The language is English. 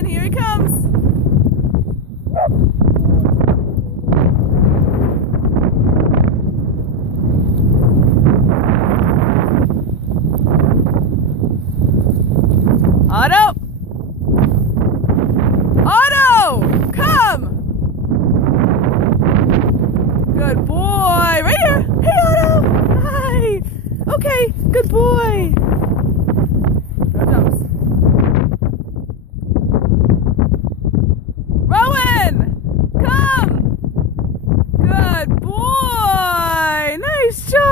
coming. Here he comes. Otto! Otto! Come! Good boy. Right here. Hey, Otto. Hi. Okay, good boy.